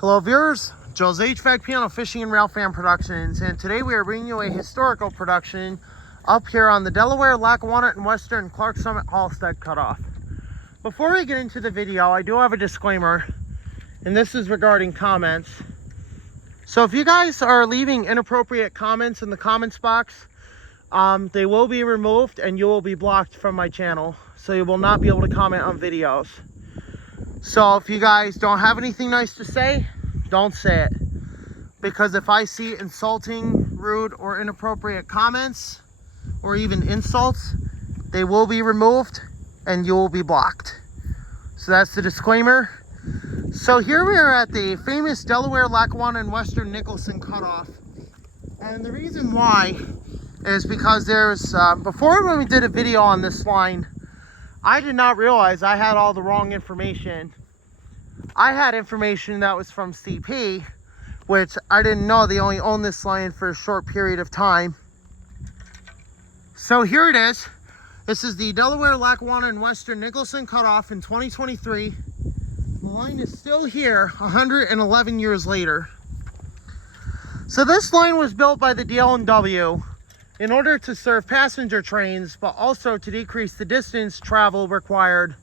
Hello viewers, Joe's HVAC Piano Fishing and Rail Fan Productions, and today we are bringing you a historical production up here on the Delaware, Lackawanna, and Western Clark Summit Hallstead cutoff. Before we get into the video, I do have a disclaimer, and this is regarding comments. So if you guys are leaving inappropriate comments in the comments box, they will be removed and you will be blocked from my channel, so you will not be able to comment on videos. So if you guys don't have anything nice to say, don't say it, because if I see insulting, rude, or inappropriate comments or even insults, they will be removed and you will be blocked. So that's the disclaimer. So here we are at the famous Delaware, Lackawanna, and Western Nicholson cutoff, and the reason why is because there's before, when we did a video on this line, I did not realize I had all the wrong information. I had information that was from CP, which I didn't know they only own this line for a short period of time. So here it is. This is the Delaware, Lackawanna, and Western Nicholson cutoff in 2023. The line is still here 111 years later. So this line was built by the DL&W in order to serve passenger trains, but also to decrease the distance travel required,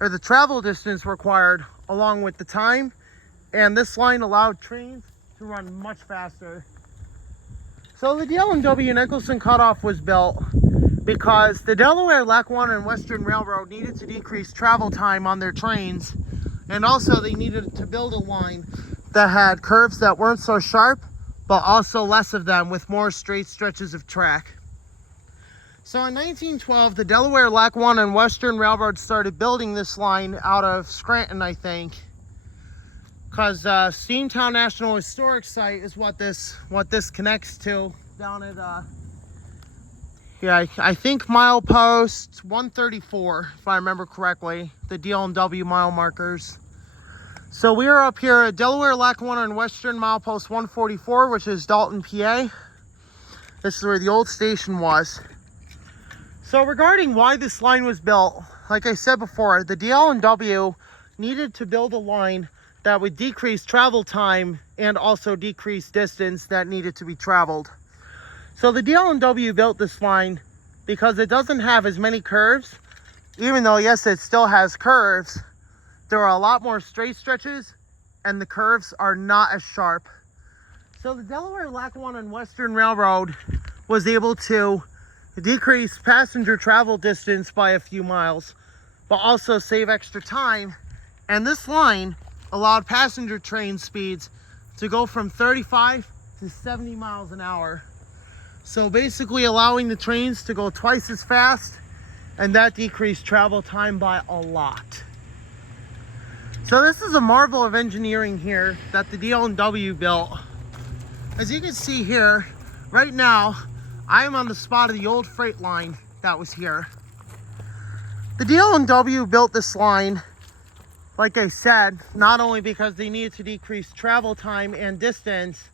or the travel distance required, along with the time. And this line allowed trains to run much faster. So the DL&W Nicholson cutoff was built because the Delaware, Lackawanna, and Western Railroad needed to decrease travel time on their trains, and also they needed to build a line that had curves that weren't so sharp, but also less of them, with more straight stretches of track. So in 1912, the Delaware, Lackawanna, and Western Railroad started building this line out of Scranton, I think, because Steamtown National Historic Site is what this connects to, down at I think milepost 134, if I remember correctly, the DL&W mile markers. So we are up here at Delaware, Lackawanna, and Western milepost 144, which is Dalton, PA. This is where the old station was. So regarding why this line was built, like I said before, the DL&W needed to build a line that would decrease travel time and also decrease distance that needed to be traveled. So the DL&W built this line because it doesn't have as many curves. Even though, yes, it still has curves, there are a lot more straight stretches and the curves are not as sharp. So the Delaware, Lackawanna, and Western Railroad was able to decrease passenger travel distance by a few miles, but also save extra time. And this line allowed passenger train speeds to go from 35 to 70 miles an hour. So basically allowing the trains to go twice as fast, and that decreased travel time by a lot. So this is a marvel of engineering here that the DL&W built. As you can see here, right now, I am on the spot of the old freight line that was here. The DL&W built this line, like I said, not only because they needed to decrease travel time and distance,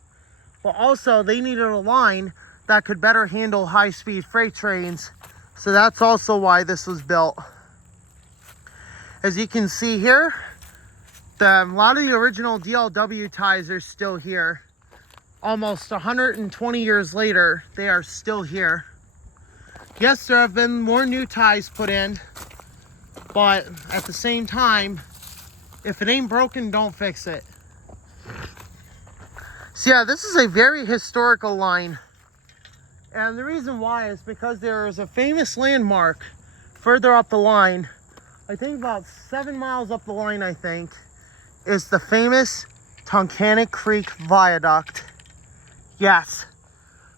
but also they needed a line that could better handle high-speed freight trains. So that's also why this was built. As you can see here, a lot of the original DL&W ties are still here. Almost 120 years later, they are still here. Yes, there have been more new ties put in, but at the same time, if it ain't broken, don't fix it. So yeah, this is a very historical line. And the reason why is because there is a famous landmark further up the line, I think about 7 miles up the line, I think, is the famous Tunkhannock Creek Viaduct. Yes,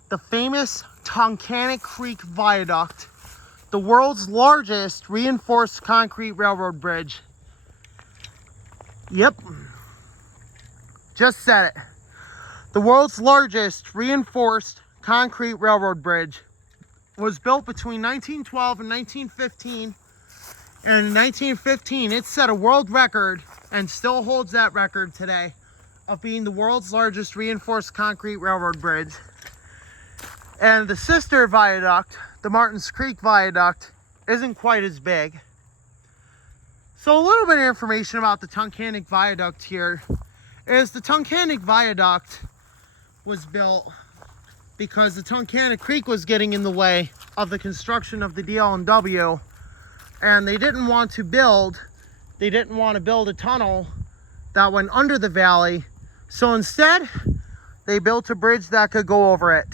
the famous Tunkhannock Creek Viaduct, the world's largest reinforced concrete railroad bridge. Yep, just said it. The world's largest reinforced concrete railroad bridge was built between 1912 and 1915. And in 1915, it set a world record and still holds that record today of being the world's largest reinforced concrete railroad bridge. And the sister viaduct, the Martins Creek Viaduct, isn't quite as big. So a little bit of information about the Tunkhannock Viaduct here is the Tunkhannock Viaduct was built because the Tunkhannock Creek was getting in the way of the construction of the DL&W, and they didn't want to build a tunnel that went under the valley. So instead, they built a bridge that could go over it.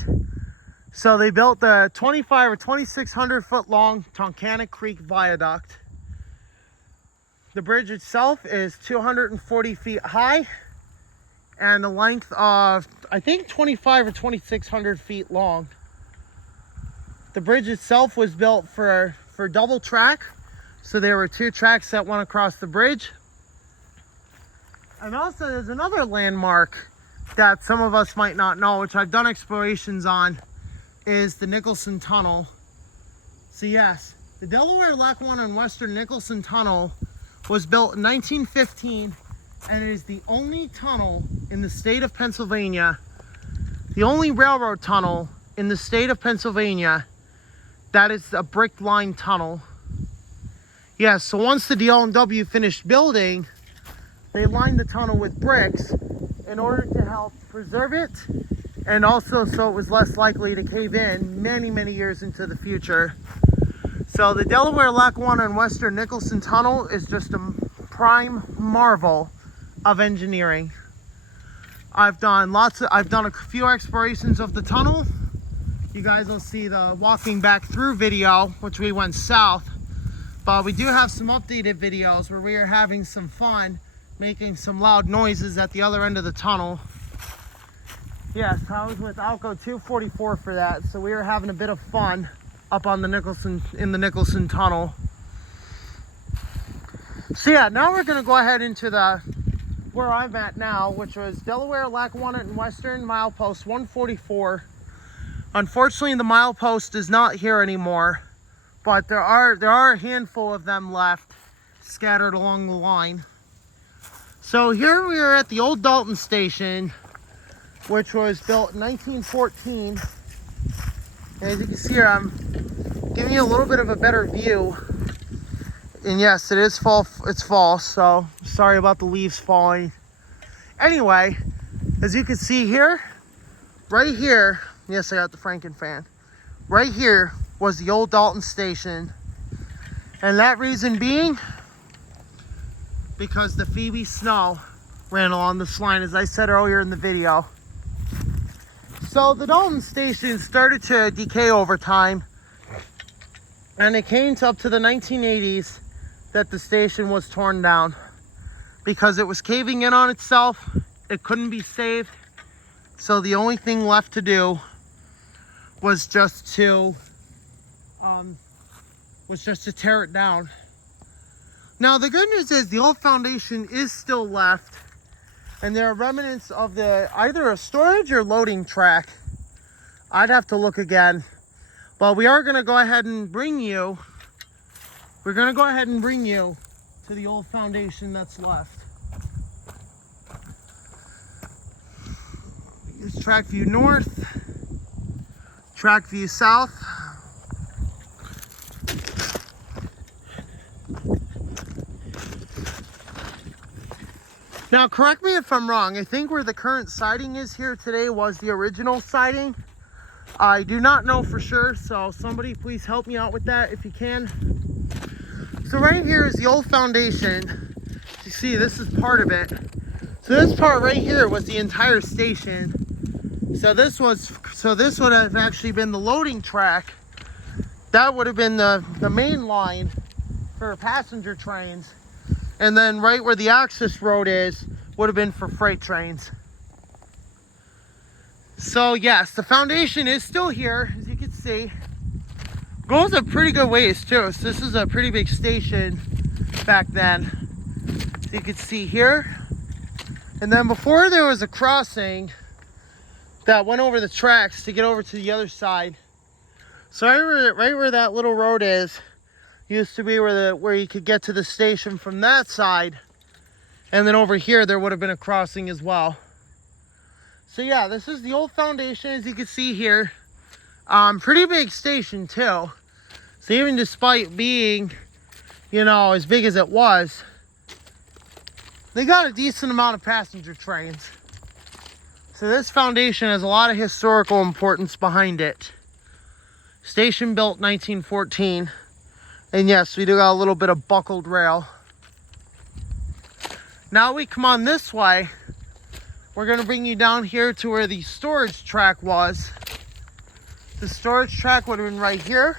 So they built the 25 or 2,600 foot long Tunkhannock Creek Viaduct. The bridge itself is 240 feet high and a length of, I think, 25 or 2,600 feet long. The bridge itself was built for double track. So there were 2 tracks that went across the bridge. And also there's another landmark that some of us might not know, which I've done explorations on, is the Nicholson Tunnel. So yes, the Delaware, Lackawanna, and Western Nicholson Tunnel was built in 1915, and it is the only tunnel in the state of Pennsylvania, the only railroad tunnel in the state of Pennsylvania that is a brick line tunnel. Yes, so once the DL&W finished building, they lined the tunnel with bricks in order to help preserve it, and also so it was less likely to cave in many, many years into the future. So the Delaware, Lackawanna, and Western Nicholson Tunnel is just a prime marvel of engineering. I've done a few explorations of the tunnel. You guys will see the walking back through video, which we went south. But we do have some updated videos where we are having some fun, making some loud noises at the other end of the tunnel. Yes, I was with Alco 244 for that, so we were having a bit of fun up on the in the Nicholson Tunnel. So yeah, now we're gonna go ahead into where I'm at now, which was Delaware, Lackawanna, and Western milepost 144. Unfortunately, the milepost is not here anymore, but there are a handful of them left scattered along the line. So here we are at the old Dalton station, which was built in 1914. As you can see here, I'm giving you a little bit of a better view. And yes, it's fall, so sorry about the leaves falling. Anyway, as you can see here, right here, yes, I got the Franken fan. Right here was the old Dalton station. And that reason being, because the Phoebe snow ran along this line, as I said earlier in the video. So the Dalton station started to decay over time, and it came up to the 1980s that the station was torn down because it was caving in on itself. It couldn't be saved, so the only thing left to do was just to tear it down. Now the good news is the old foundation is still left, and there are remnants of either a storage or loading track. I'd have to look again, but we are going to go ahead and bring you to the old foundation that's left. Here's track view north, track view south. Now, correct me if I'm wrong. I think where the current siding is here today was the original siding. I do not know for sure, so somebody please help me out with that if you can. So right here is the old foundation. You see, this is part of it. So this part right here was the entire station. So this would have actually been the loading track. That would have been the main line for passenger trains. And then right where the access road is would have been for freight trains. So yes, the foundation is still here, as you can see. Goes a pretty good ways too. So this is a pretty big station back then. So you can see here. And then before there was a crossing that went over the tracks to get over to the other side. So right where that little road is, used to be where you could get to the station from that side, and then over here there would have been a crossing as well. So yeah, this is the old foundation, as you can see here. Pretty big station too. So even despite being, as big as it was, they got a decent amount of passenger trains. So this foundation has a lot of historical importance behind it. Station built 1914. And yes, we do got a little bit of buckled rail. Now we come on this way. We're gonna bring you down here to where the storage track was. The storage track would have been right here.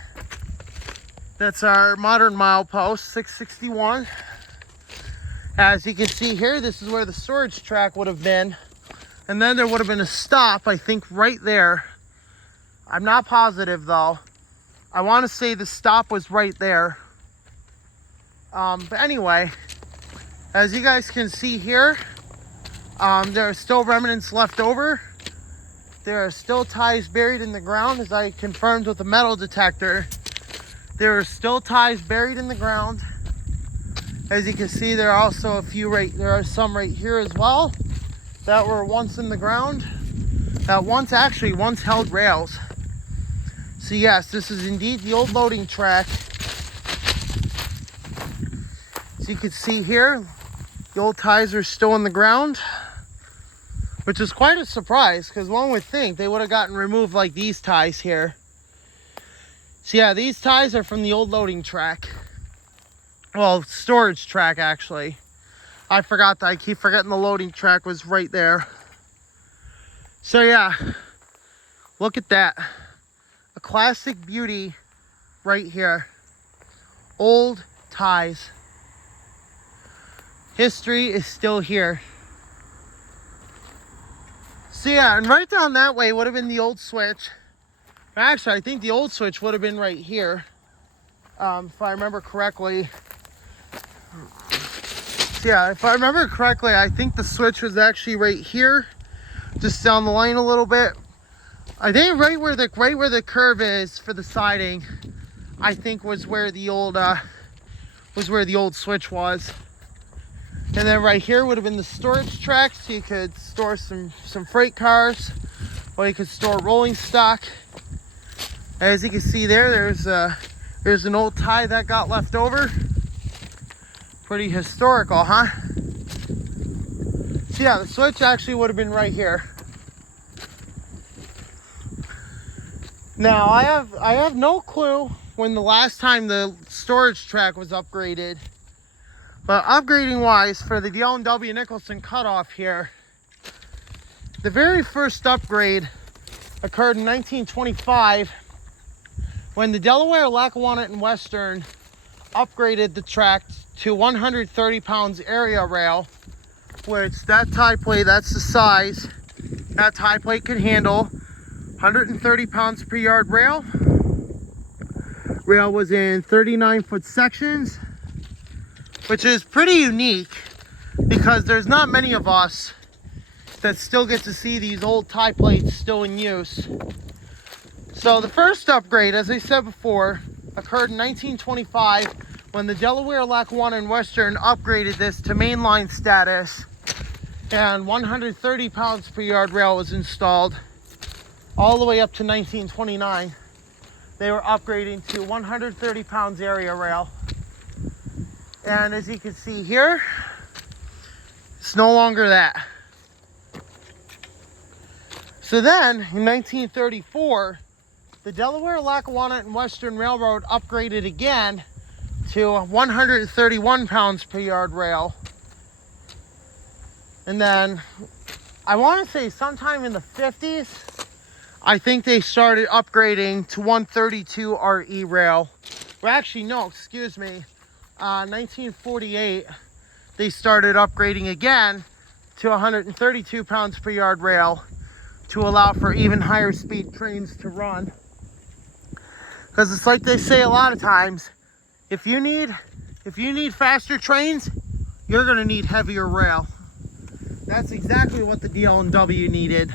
That's our modern milepost, 661. As you can see here, this is where the storage track would have been. And then there would have been a stop, I think, right there. I'm not positive, though. I want to say the stop was right there. But anyway, as you guys can see here, there are still remnants left over. There are still ties buried in the ground, as I confirmed with the metal detector. There are still ties buried in the ground. As you can see, there are also a few there are some right here as well that were once in the ground, that once held rails. So yes, this is indeed the old loading track. As you can see here, the old ties are still in the ground, which is quite a surprise because one would think they would have gotten removed like these ties here. So yeah, these ties are from the old loading track. Well, storage track, actually. I forgot that. I keep forgetting the loading track was right there. So yeah, look at that. A classic beauty right here. Old ties. History is still here. So yeah, and right down that way would have been the old switch. Actually, I think the old switch would have been right here. If I remember correctly. So yeah, if I remember correctly, I think the switch was actually right here, just down the line a little bit. I think right where the curve is for the siding, I think was where the old switch was. And then right here would have been the storage track, so you could store some freight cars, or you could store rolling stock. As you can see there, there's an old tie that got left over. Pretty historical, huh? So yeah, the switch actually would have been right here. Now I have no clue when the last time the storage track was upgraded, but upgrading wise for the DL&W Nicholson cutoff here, the very first upgrade occurred in 1925 when the Delaware, Lackawanna, and Western upgraded the track to 130 pounds area rail, which that tie plate, that's the size that tie plate can handle. 130 pounds per yard rail. Rail was in 39-foot sections, which is pretty unique because there's not many of us that still get to see these old tie plates still in use. So the first upgrade, as I said before, occurred in 1925 when the Delaware, Lackawanna, and Western upgraded this to mainline status, and 130 pounds per yard rail was installed. All the way up to 1929, they were upgrading to 130 pounds area rail. And as you can see here, it's no longer that. So then, in 1934, the Delaware, Lackawanna, and Western Railroad upgraded again to 131 pounds per yard rail. And then, I want to say sometime in the 50s, I think they started upgrading to 132 RE rail. Well, actually, no, excuse me. 1948, they started upgrading again to 132 pounds per yard rail to allow for even higher speed trains to run. Because it's like they say a lot of times, if you need faster trains, you're going to need heavier rail. That's exactly what the DL&W needed.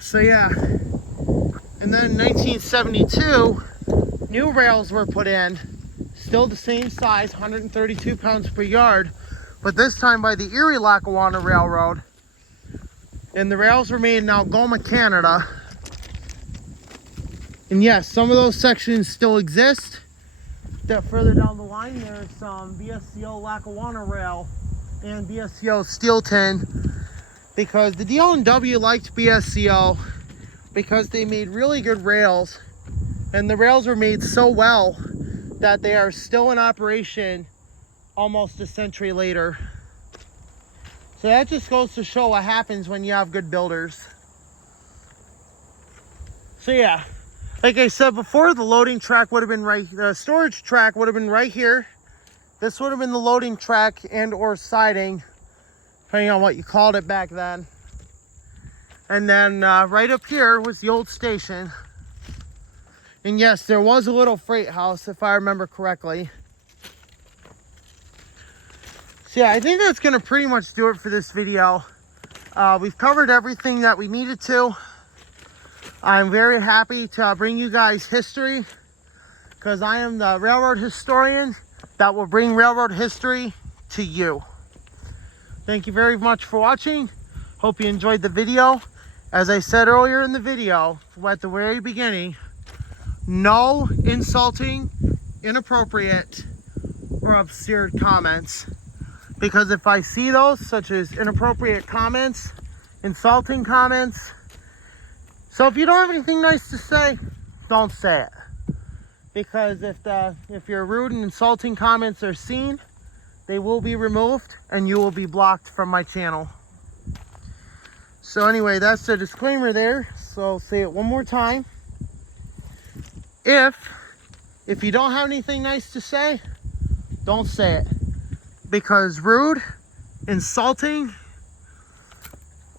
So yeah, and then in 1972, new rails were put in, still the same size, 132 pounds per yard, but this time by the Erie Lackawanna Railroad. And the rails were made in Algoma, Canada. And yes, some of those sections still exist. step further down the line, there's some BSCO Lackawanna rail and BSCO steel tin, because the DL&W liked BSCO because they made really good rails, and the rails were made so well that they are still in operation almost a century later. So that just goes to show what happens when you have good builders. So yeah, like I said before, the loading track would have been right, the storage track would have been right here. This would have been the loading track and or siding, depending on what you called it back then. And then right up here was the old station. And yes, there was a little freight house, if I remember correctly. So yeah, I think that's gonna pretty much do it for this video. We've covered everything that we needed to. I'm very happy to bring you guys history, because I am the railroad historian that will bring railroad history to you. Thank you very much for watching. Hope you enjoyed the video. As I said earlier in the video, at the very beginning, no insulting, inappropriate, or absurd comments. Because if I see those, such as inappropriate comments, insulting comments, so if you don't have anything nice to say, don't say it. Because if your rude and insulting comments are seen, they will be removed and you will be blocked from my channel. So anyway, that's the disclaimer there. So I'll say it one more time. If you don't have anything nice to say, don't say it. Because rude, insulting,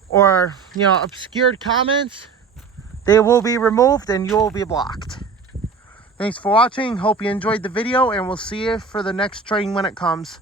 or obscured comments, they will be removed and you will be blocked. Thanks for watching. Hope you enjoyed the video, and we'll see you for the next train when it comes.